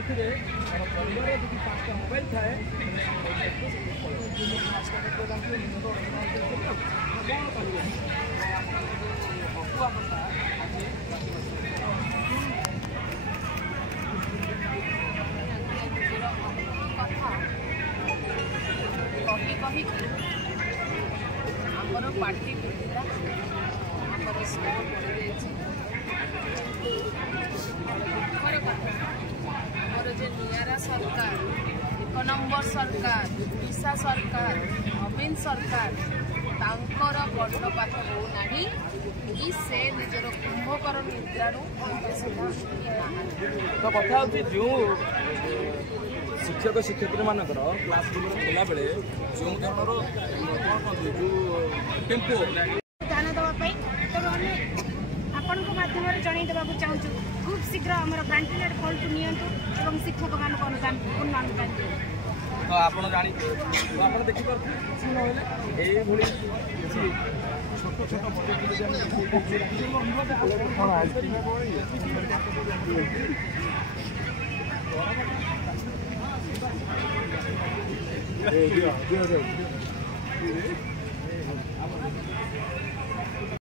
ଏଥିରେ ଆମ ପରିବାର ଯଦି 5ଟା ମୋବାଇଲ ଥାଏ ଆମର ପାର୍ଟି ବୁଲିଲା ଆମର ସ୍ଲୋ ପଡ଼ିଯାଇଛି ଦୁଃଖର କଥା ଆମର ଯେ ନିଆରା ସରକାର 1 ନମ୍ବର ସରକାର ଓଡ଼ିଶା ସରକାର ନବୀନ ସରକାର ତାଙ୍କର ବର୍ଣ୍ଣପାତ ହେଉନାହିଁ କି ସେ ନିଜର କୁମ୍ଭକର ନିଦ୍ରାରୁ ତ କଥା ହେଉଛି ଯେଉଁ ଶିକ୍ଷକ ଶିକ୍ଷୟିତ୍ରୀ ମାନଙ୍କର କ୍ଲାସ ରୁମ୍ ଖୋଲା ବେଲେ ଯେଉଁ ଧରଣର ଯେଉଁ ଟେମ୍ପୋ ଧ୍ୟାନ ଦେବା ପାଇଁ ତେଣୁ ଆମେ ଆପଣଙ୍କ ମାଧ୍ୟମରେ ଜଣାଇ ଦେବାକୁ ଚାହୁଁଛୁ ଖୁବ୍ ଶୀଘ୍ର ଆମର ଭେଣ୍ଟିଲେଟର ଫଲ୍ଟୁ ନିଅନ୍ତୁ ଏବଂ ଶିକ୍ଷକମାନଙ୍କୁ ଅନୁଦାନ ଦିଅନ୍ତୁ। ତ ଆପଣ ଜାଣିବେ ଆପଣ ଦେଖିପାରୁଥିବେ କିଛି ନହେଲେ ଏଇଭଳି କିଛି ଛୋଟ ଛୋଟ ପଦକ୍ଷେପ